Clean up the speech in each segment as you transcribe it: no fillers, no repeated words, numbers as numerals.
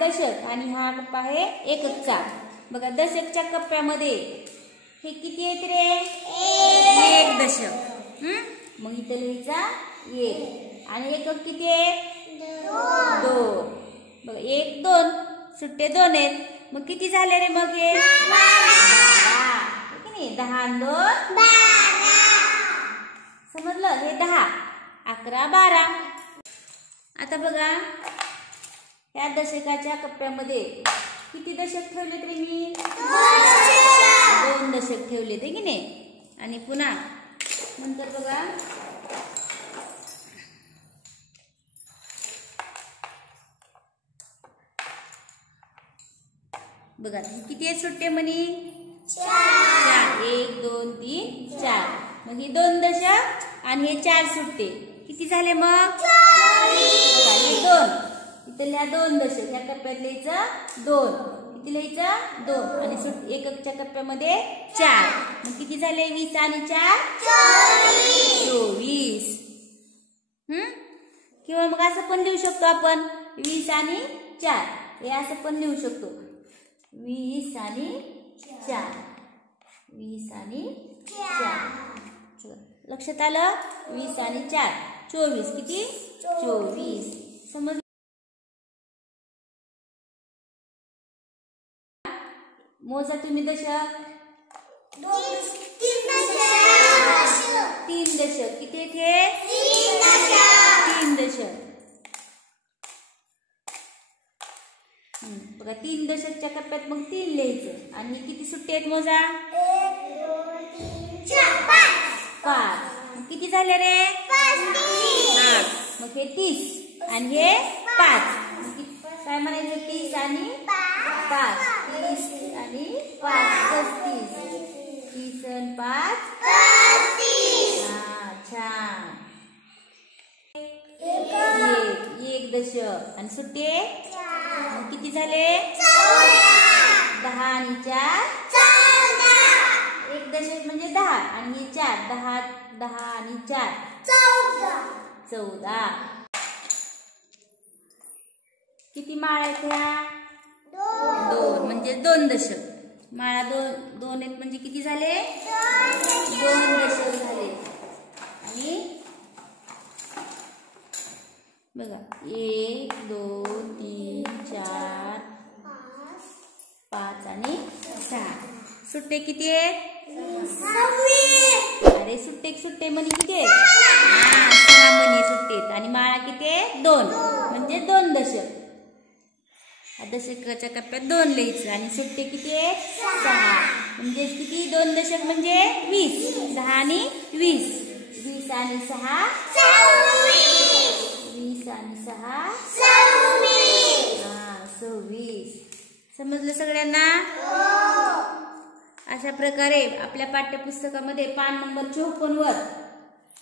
दशक आणि हा कप्पा आहे एककचा. बघा दशकच्या कप्प्यामध्ये हे किती आहेत रे? एक दशक. मग इथं लिहायचा एक. आणि एकक किती आहे? दोन. बघा एक दोन सुट्टे दोन आहेत. मग किती झाले रे मग हे? 10 आणि 2 समजलं? हे 10 11 12. आता बघा या दशकाच्या कप्प्यामध्ये किती दशक ठेवलेत रे मी? 2 दशक ठेवलेत की नाही. आणि पुन्हा नंतर बघा बघा किती आहेत सुट्टे म्हणी? 4. 1 2 3 4. मग ही 2 दशक आणि हे 4 सुट्टे किती झाले मग? 24. हे 2 इथे लिहा 2 दशक. ह्या कप्प्यात लिहायचं 2. किती लिहायचं? 2. आणि एककच्या कप्प्यामध्ये 4. मग किती झाले? 20 आणि 4 24. किंवा मग असं पण लिहू शकतो आपण 20 आणि 4. हे असं पण लिहू शकतो 20 आणि 4. 20 आणि 4. लक्षात आलं? 20 आणि 4 24. किती? 24. समज? मोजा तुम्ही दशक. 3 दशक. किती थे? 3 दशक. बघा 3 दशकच्या कप्प्यात मग 3 लिहायचं. आणि किती सुट्टे आहेत मोजा? 1 2 3 4 5. किती झाले रे? 5. मग हे 30 आणि हे 5. काय म्हणायचं? 30 आणि 5. 30 आणि 5 35. 30 आणि 5 35. छान. एक दशक आणि सुट्टे किती झाले? 10 आणि 4 एक दशक म्हणजे 10 आणि हे 4 10 आणि 4 14. किती माळा आहेत ह्या? 2 म्हणजे 2 दशक. माळा 2 आहेत म्हणजे किती झाले? 2 दशक झाले. आणि बघा 1 2 3 4 5 आणि 6. सुट्टे किती आहेत? 26. अरे सुट्टे म्हणी किती आहेत? 6 म्हणी सुट्टे आहेत. आणि माळा किती आहे? 2 म्हणजे 2 दशक. दशकाच्या कप्प्यात 2 लिहायचं. आणि सुट्टे किती आहेत? 6. म्हणजे किती? 2 दशक म्हणजे 20. 10 आणि 20. 20 आणि 6 20 आणि 6 26. समजलं सगळ्यांना? अशा प्रकारे आपल्या पाठ्यपुस्तकामध्ये पान नंबर 54 वर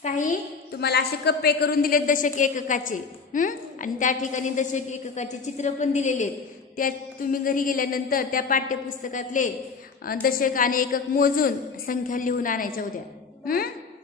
काही तुम्हाला असे कप्पे करून दिलेत दशक एककाचे. आणि त्या ठिकाणी दशक एककाचे चित्र पण दिलेले आहेत. त्या तुम्ही घरी गेल्यानंतर त्या पाठ्यपुस्तकातले दशक आणि एकक मोजून संख्या लिहून आणायच्या उद्या.